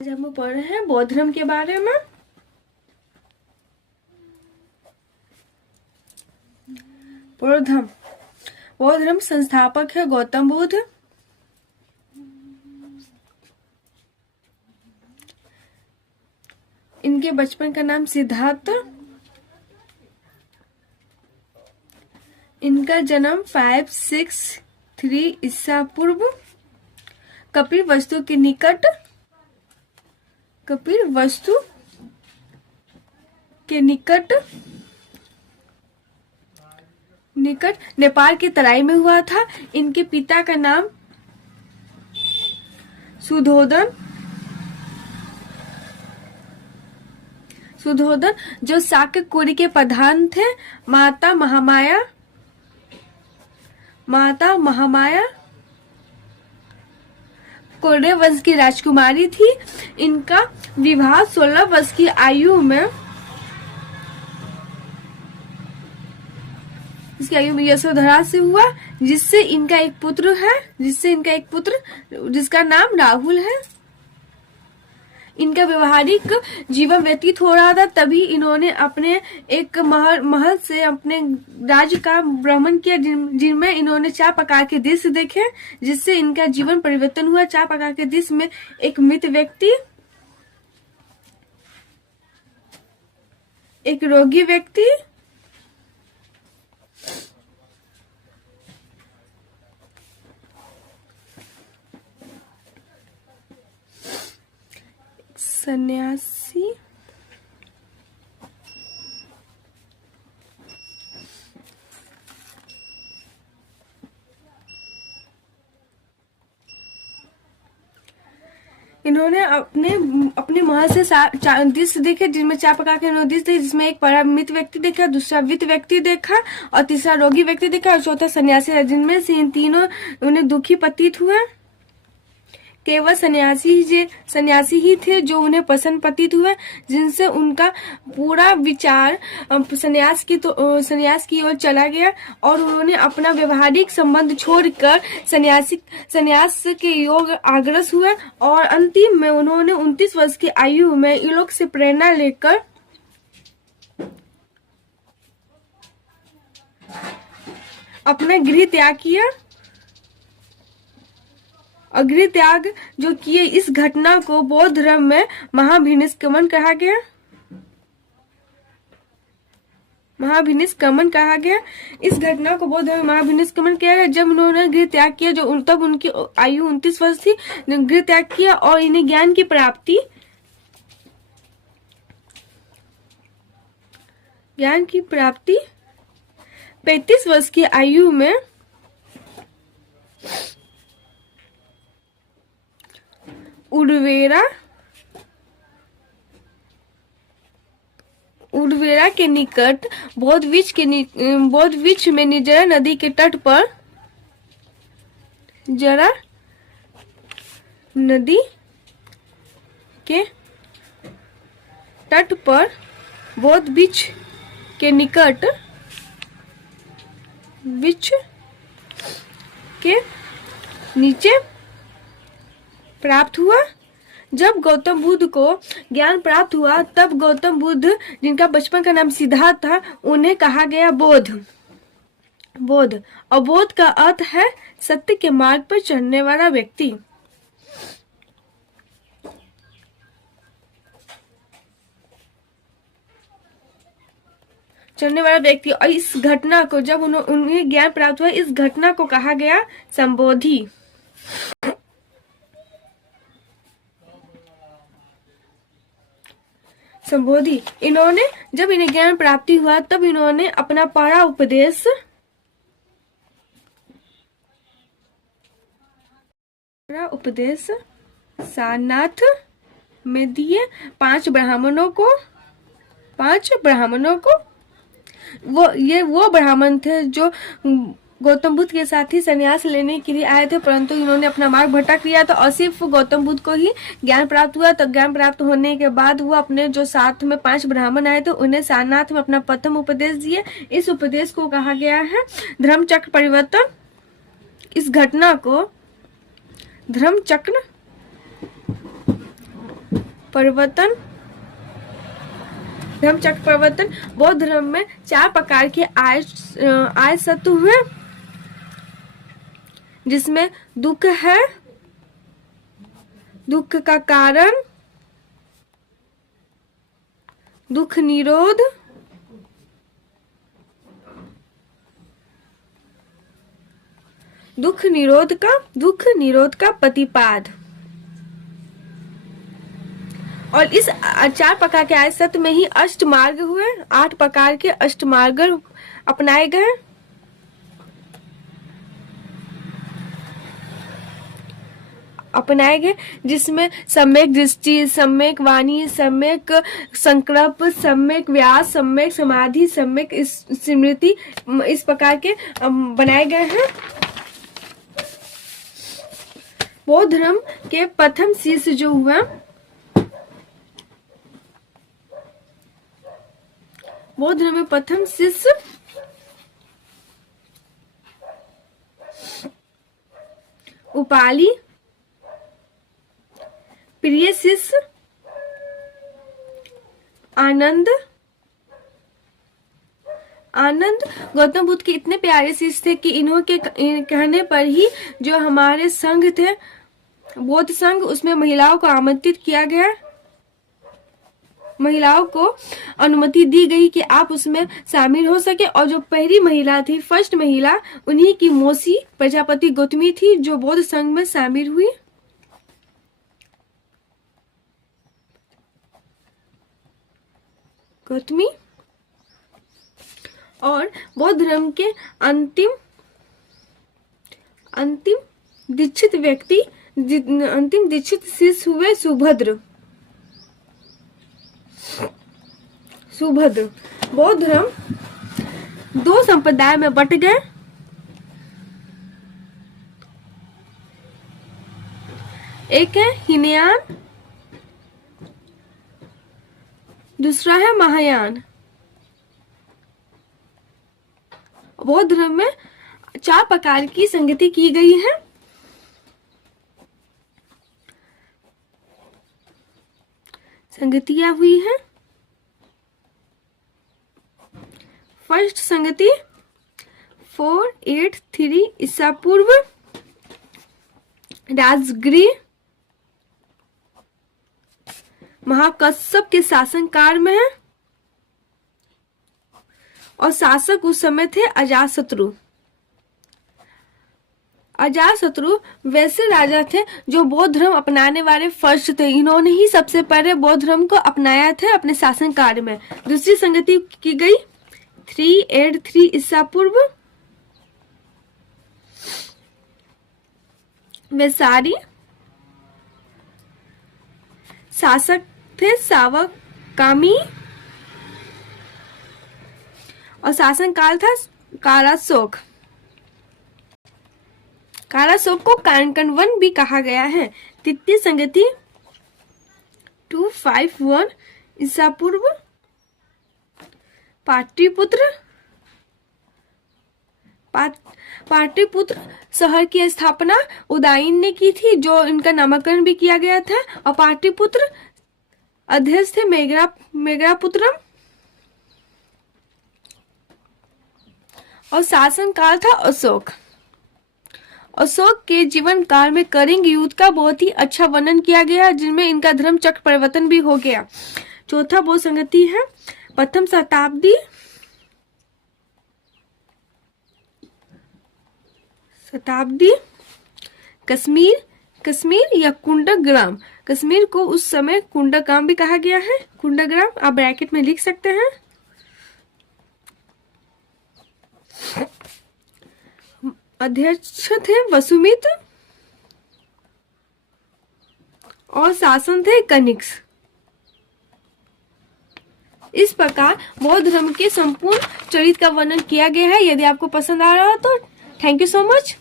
आज हम पढ़ रहे हैं बौद्ध धर्म के बारे में। बौद्ध धर्म संस्थापक है गौतम बुद्ध। इनके बचपन का नाम सिद्धार्थ। इनका जन्म 563 ईसा पूर्व कपिल वस्तु के निकट नेपाल के तराई में हुआ था। इनके पिता का नाम सुधोधन जो शाक्य कुल के प्रधान थे। माता महामाया कौरव वंश की राजकुमारी थी। इनका विवाह 16 वर्ष की आयु में यशोधरा से हुआ, जिससे इनका एक पुत्र जिसका नाम राहुल है। इनका व्यवहारिक जीवन व्यतीत हो रहा था, तभी इन्होंने अपने एक महल से अपने राज्य का भ्रमण किया, जिनमें इन्होंने 4 प्रकार के दृश्य देखे, जिससे इनका जीवन परिवर्तन हुआ। 4 प्रकार के दृश्य में एक मृत व्यक्ति, एक रोगी व्यक्ति, सन्यासी, इन्होंने अपने महल से 4 दृश्य देखे, जिनमें 4 प्रकार के दृश्य थे, जिसमें एक मृत व्यक्ति देखा, दूसरा वित्त व्यक्ति देखा और तीसरा रोगी व्यक्ति देखा और चौथा सन्यासी था। जिनमें से इन तीनों उन्हें दुखी प्रतीत हुआ। केवल सन्यासी ही थे जो उन्हें पसंद प्रतीत हुए, जिनसे उनका पूरा विचार सन्यास की ओर चला गया और उन्होंने अपना व्यवहारिक संबंध छोड़कर सन्यास के योग अग्रसर हुए। और अंतिम में उन्होंने 29 वर्ष की आयु में इलोक से प्रेरणा लेकर अपना गृह त्याग किया। गृह त्याग जो किए, इस घटना को बौद्ध धर्म में महाभिनिष्क्रमण कहा गया। इस घटना को बौद्ध धर्म में महाभिनिष्क्रमण किया गया। जब उन्होंने गृह त्याग किया, तब उनकी आयु 29 वर्ष थी। गृह त्याग किया और इन्हें ज्ञान की प्राप्ति 35 वर्ष की आयु में उर्वेरा के निकट बौद्ध वृक्ष में निजरा नदी के तट पर बौद्ध वृक्ष के निकट वृक्ष के नीचे प्राप्त हुआ। जब गौतम बुद्ध को ज्ञान प्राप्त हुआ, तब गौतम बुद्ध, जिनका बचपन का नाम सिद्धार्थ था, उन्हें कहा गया बौद्ध। और बौद्ध का अर्थ है सत्य के मार्ग पर चलने वाला व्यक्ति। और इस घटना को, जब उन्हें ज्ञान प्राप्त हुआ, इस घटना को कहा गया संबोधि। जब इन्हें ज्ञान प्राप्ति हुआ, तब इन्होंने अपना पहला उपदेश सारनाथ में दिए 5 ब्राह्मणों को। वो ब्राह्मण थे जो गौतम बुद्ध के साथ ही संन्यास लेने के लिए आए थे, परंतु इन्होंने अपना मार्ग भटक लिया था और सिर्फ गौतम बुद्ध को ही ज्ञान प्राप्त हुआ। तब ज्ञान प्राप्त होने के बाद वो अपने जो साथ में 5 ब्राह्मण आए थे, उन्हें सारनाथ में अपना प्रथम उपदेश दिए। इस उपदेश को कहा गया है धर्मचक्र परिवर्तन। इस घटना को धर्मचक्र परिवर्तन, धर्म चक्र परिवर्तन। बौद्ध धर्म में 4 प्रकार के आय सत्व हैं, जिसमें दुख है, दुख का कारण, दुख निरोध, दुख निरोध का प्रतिपाद। और इस 4 प्रकार के आय सत्य में ही अष्टमार्ग हुए, 8 प्रकार के अष्टमार्ग अपनाए गए। जिसमें सम्यक दृष्टि, सम्यक वाणी, सम्यक संकल्प, सम्यक व्यास, सम्यक समाधि, सम्यक स्मृति, इस प्रकार के बनाए गए हैं। बौद्ध धर्म के प्रथम शिष्य जो हुआ, बौद्ध धर्म में प्रथम शिष्य उपाली, प्रिय शिष्य आनंद गौतम बुद्ध के इतने प्यारे शिष्य थे कि इन्हों के कहने पर ही जो हमारे संघ थे, बौद्ध संघ, उसमें महिलाओं को आमंत्रित किया गया। महिलाओं को अनुमति दी गई कि आप उसमें शामिल हो सके। और जो पहली महिला थी, फर्स्ट महिला, उन्हीं की मौसी प्रजापति गौतमी थी, जो बौद्ध संघ में शामिल हुई। गौतमी। और बौद्ध धर्म के अंतिम दीक्षित व्यक्ति, अंतिम दीक्षित शिष्य हुए सुभद्र। बौद्ध धर्म 2 संप्रदाय में बट गए। एक है हीनयान, दूसरा है महायान। बौद्ध धर्म में 4 प्रकार की संगति की गई है। संगतियां हुई हैं। फर्स्ट संगति 483 ईसा पूर्व, राजगृह महाकश्यप के शासन काल में है। और शासक उस समय थे अजातशत्रु। अजातशत्रु वैसे राजा थे जो बौद्ध धर्म अपनाने वाले फर्स्ट थे। इन्होंने ही सबसे पहले बौद्ध धर्म को अपनाया था अपने शासन काल में। दूसरी संगति की गई 383 ईसा पूर्व, वैसारी। शासक थे सावकामी और शासन काल था कालाशोक। कालाशोक को कांकन वन भी कहा गया है। तृतीय संगति 251 ईसा पूर्व, पाटलिपुत्र। पाटलिपुत्र शहर की स्थापना उदयन ने की थी, जो इनका नामकरण भी किया गया था। और पाटलिपुत्र अध्यक्ष थे मेघरापुत्रम। और शासन काल था अशोक। अशोक के जीवन काल में कलिंग युद्ध का बहुत ही अच्छा वर्णन किया गया, जिनमें इनका धर्म चक्र परिवर्तन भी हो गया। चौथा बौद्ध संगति है प्रथम शताब्दी कश्मीर या कुंडग्राम। कश्मीर को उस समय कुंडग्राम भी कहा गया है। कुंडग्राम आप ब्रैकेट में लिख सकते हैं। अध्यक्ष थे वसुमित्र और शासन थे कनिष्क। इस प्रकार बौद्ध धर्म के संपूर्ण चरित्र का वर्णन किया गया है। यदि आपको पसंद आ रहा हो तो थैंक यू सो मच।